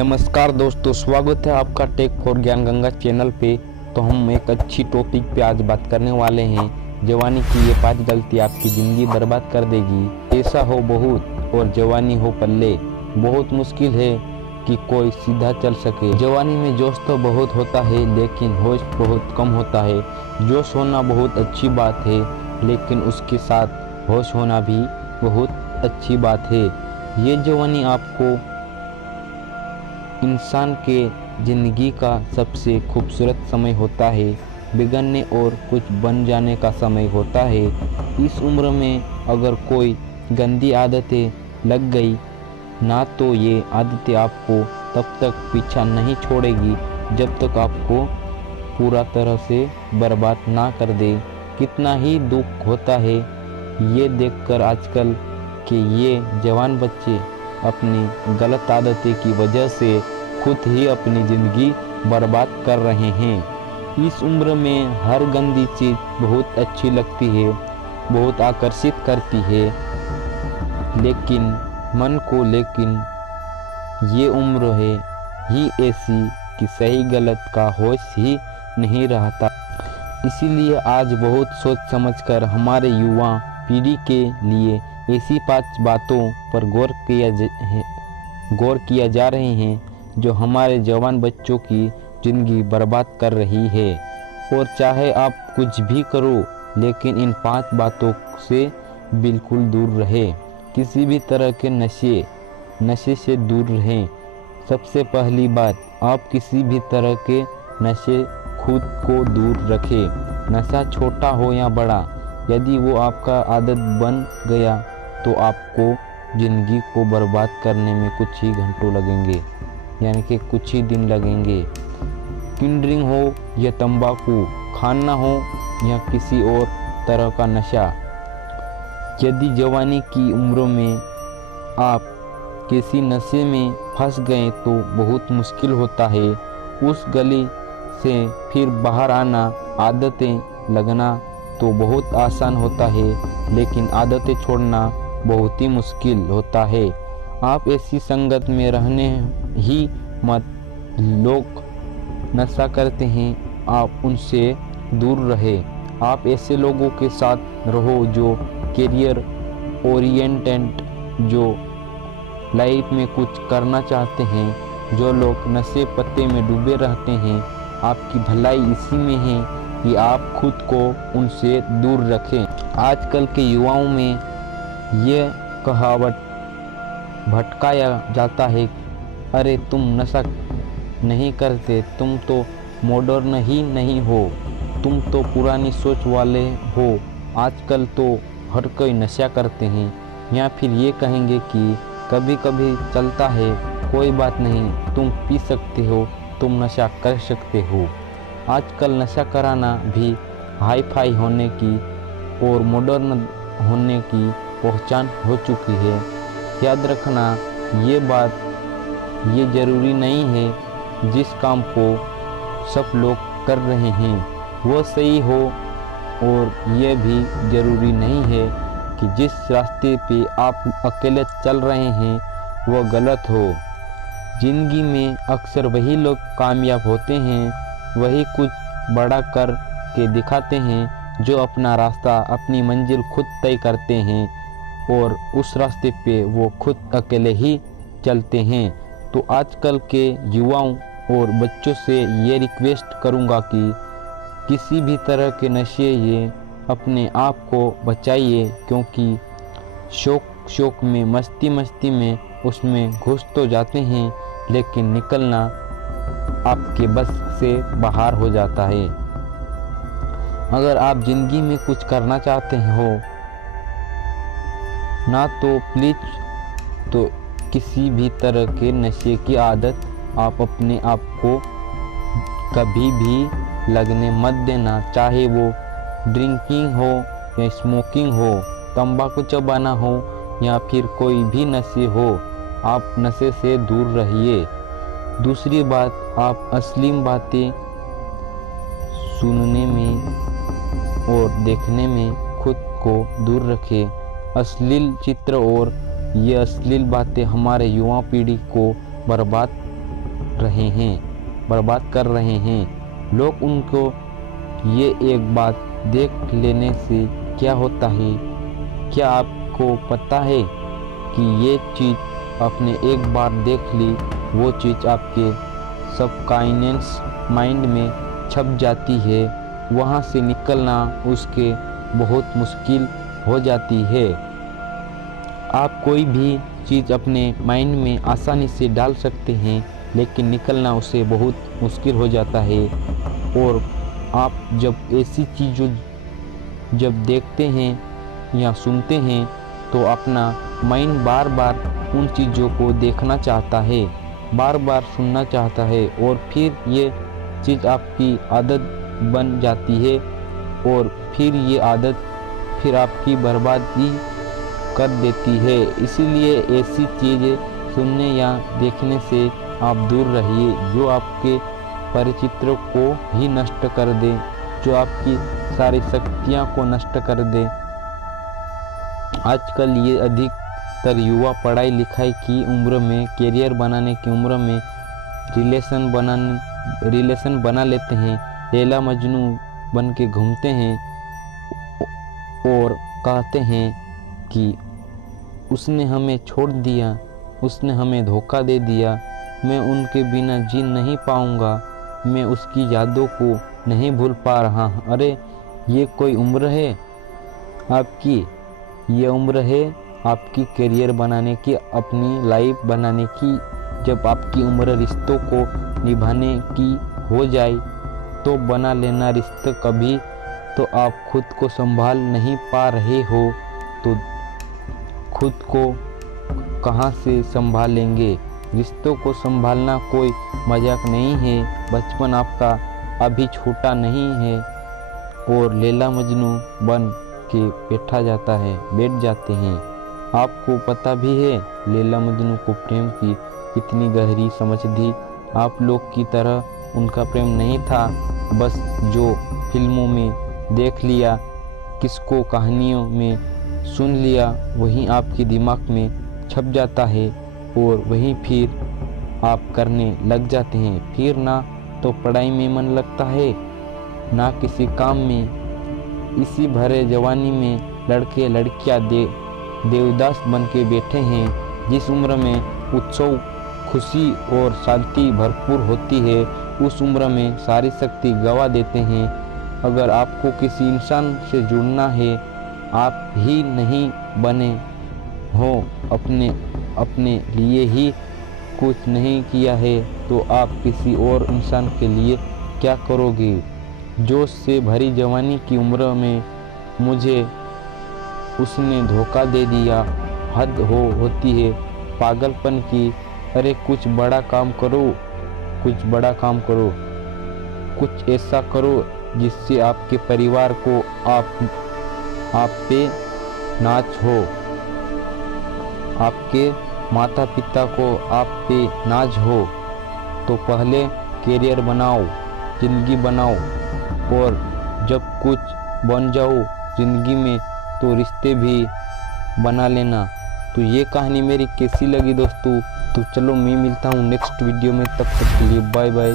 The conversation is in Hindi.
नमस्कार दोस्तों, स्वागत है आपका टेक फॉर ज्ञान गंगा चैनल पे। तो हम एक अच्छी टॉपिक पे आज बात करने वाले हैं। जवानी की ये 5 गलती आपकी ज़िंदगी बर्बाद कर देगी। ऐसा हो बहुत और जवानी हो पल्ले, बहुत मुश्किल है कि कोई सीधा चल सके। जवानी में जोश तो बहुत होता है लेकिन होश बहुत कम होता है। जोश होना बहुत अच्छी बात है लेकिन उसके साथ होश होना भी बहुत अच्छी बात है। ये जवानी आपको इंसान के ज़िंदगी का सबसे खूबसूरत समय होता है। बिगड़ने और कुछ बन जाने का समय होता है। इस उम्र में अगर कोई गंदी आदतें लग गई ना तो ये आदतें आपको तब तक पीछा नहीं छोड़ेगी जब तक आपको पूरा तरह से बर्बाद ना कर दे। कितना ही दुख होता है ये देखकर आजकल के ये जवान बच्चे अपनी गलत आदतें की वजह से खुद ही अपनी ज़िंदगी बर्बाद कर रहे हैं। इस उम्र में हर गंदी चीज़ बहुत अच्छी लगती है, बहुत आकर्षित करती है लेकिन मन को। लेकिन ये उम्र है ही ऐसी कि सही गलत का होश ही नहीं रहता। इसीलिए आज बहुत सोच समझकर हमारे युवा पीढ़ी के लिए ऐसी 5 बातों पर गौर किया जा रहे हैं जो हमारे जवान बच्चों की ज़िंदगी बर्बाद कर रही है। और चाहे आप कुछ भी करो लेकिन इन 5 बातों से बिल्कुल दूर रहें। किसी भी तरह के नशे से दूर रहें। सबसे पहली बात, आप किसी भी तरह के नशे खुद को दूर रखें। नशा छोटा हो या बड़ा, यदि वो आपका आदत बन गया तो आपको ज़िंदगी को बर्बाद करने में कुछ ही घंटों लगेंगे, यानी कि कुछ ही दिन लगेंगे। ड्रिंक हो या तंबाकू, खाना हो या किसी और तरह का नशा। यदि जवानी की उम्र में आप किसी नशे में फंस गए तो बहुत मुश्किल होता है। उस गली से फिर बाहर आना, आदतें लगना तो बहुत आसान होता है लेकिन आदतें छोड़ना बहुत ही मुश्किल होता है। आप ऐसी संगत में रहने ही मत। लोग नशा करते हैं, आप उनसे दूर रहें। आप ऐसे लोगों के साथ रहो जो कैरियर ओरिएंटेड, जो लाइफ में कुछ करना चाहते हैं। जो लोग नशे पत्ते में डूबे रहते हैं, आपकी भलाई इसी में है कि आप खुद को उनसे दूर रखें। आजकल के युवाओं में ये कहावत भटकाया जाता है, अरे तुम नशा नहीं करते, तुम तो मॉडर्न ही नहीं हो, तुम तो पुरानी सोच वाले हो। आजकल तो हर कोई नशा करते हैं। या फिर ये कहेंगे कि कभी कभी चलता है, कोई बात नहीं, तुम पी सकते हो, तुम नशा कर सकते हो। आजकल नशा कराना भी हाई फाई होने की और मॉडर्न होने की पहचान हो चुकी है। याद रखना ये बात, ये ज़रूरी नहीं है जिस काम को सब लोग कर रहे हैं वो सही हो, और ये भी ज़रूरी नहीं है कि जिस रास्ते पे आप अकेले चल रहे हैं वो गलत हो। ज़िंदगी में अक्सर वही लोग कामयाब होते हैं, वही कुछ बड़ा कर के दिखाते हैं जो अपना रास्ता, अपनी मंजिल खुद तय करते हैं और उस रास्ते पे वो खुद अकेले ही चलते हैं। तो आजकल के युवाओं और बच्चों से ये रिक्वेस्ट करूँगा कि किसी भी तरह के नशे ये अपने आप को बचाइए, क्योंकि शौक में, मस्ती में उसमें घुस तो जाते हैं लेकिन निकलना आपके बस से बाहर हो जाता है। अगर आप ज़िंदगी में कुछ करना चाहते हो ना तो प्लीज़ तो किसी भी तरह के नशे की आदत आप अपने आप को कभी भी लगने मत देना। चाहे वो ड्रिंकिंग हो या स्मोकिंग हो, तंबाकू चबाना हो या फिर कोई भी नशे हो, आप नशे से दूर रहिए। दूसरी बात, आप अश्लील बातें सुनने में और देखने में खुद को दूर रखें। अश्लील चित्र और ये अश्लील बातें हमारे युवा पीढ़ी को बर्बाद रहे हैं, बर्बाद कर रहे हैं। लोग उनको ये एक बात देख लेने से क्या होता है, क्या आपको पता है कि ये चीज़ आपने एक बार देख ली, वो चीज़ आपके सबकॉन्शियस माइंड में छप जाती है, वहाँ से निकलना उसके बहुत मुश्किल हो जाती है। आप कोई भी चीज़ अपने माइंड में आसानी से डाल सकते हैं, लेकिन निकलना उसे बहुत मुश्किल हो जाता है। और आप जब ऐसी चीज़ों जब देखते हैं या सुनते हैं तो अपना माइंड बार बार उन चीज़ों को देखना चाहता है, बार बार सुनना चाहता है, और फिर ये चीज़ आपकी आदत बन जाती है, और फिर ये आदत फिर आपकी बर्बादी कर देती है। इसीलिए ऐसी चीज़ें सुनने या देखने से आप दूर रहिए जो आपके परिचित्र को ही नष्ट कर दे, जो आपकी सारी शक्तियाँ को नष्ट कर दे। आजकल ये अधिकतर युवा पढ़ाई लिखाई की उम्र में, करियर बनाने की उम्र में रिलेशन बना लेते हैं, लैला मजनू बन के घूमते हैं और कहते हैं कि उसने हमें छोड़ दिया, उसने हमें धोखा दे दिया, मैं उनके बिना जी नहीं पाऊंगा, मैं उसकी यादों को नहीं भूल पा रहा। अरे ये कोई उम्र है आपकी? ये उम्र है आपकी करियर बनाने की, अपनी लाइफ बनाने की। जब आपकी उम्र रिश्तों को निभाने की हो जाए तो बना लेना रिश्ता। कभी तो आप खुद को संभाल नहीं पा रहे हो तो खुद को कहाँ से संभालेंगे? रिश्तों को संभालना कोई मजाक नहीं है। बचपन आपका अभी छोटा नहीं है और लैला मजनू बन के बैठ जाते हैं। आपको पता भी है लैला मजनू को प्रेम की कितनी गहरी समझ थी। आप लोग की तरह उनका प्रेम नहीं था, बस जो फिल्मों में देख लिया, किसको कहानियों में सुन लिया, वही आपके दिमाग में छप जाता है और वही फिर आप करने लग जाते हैं। फिर ना तो पढ़ाई में मन लगता है, ना किसी काम में। इसी भरे जवानी में लड़के लड़कियां देवदास बन के बैठे हैं। जिस उम्र में उत्सव, खुशी और शांति भरपूर होती है, उस उम्र में सारी शक्ति गवा देते हैं। अगर आपको किसी इंसान से जुड़ना है, आप ही नहीं बने हो, अपने लिए ही कुछ नहीं किया है, तो आप किसी और इंसान के लिए क्या करोगे? जोश से भरी जवानी की उम्र में मुझे उसने धोखा दे दिया, हद होती है पागलपन की। अरे कुछ बड़ा काम करो, कुछ बड़ा काम करो, कुछ ऐसा करो जिससे आपके परिवार को आप पे नाज हो, आपके माता पिता को आप पे नाज हो। तो पहले करियर बनाओ, ज़िंदगी बनाओ, और जब कुछ बन जाओ ज़िंदगी में तो रिश्ते भी बना लेना। तो ये कहानी मेरी कैसी लगी दोस्तों? तो चलो मैं मिलता हूँ नेक्स्ट वीडियो में, तब तक के लिए बाय बाय।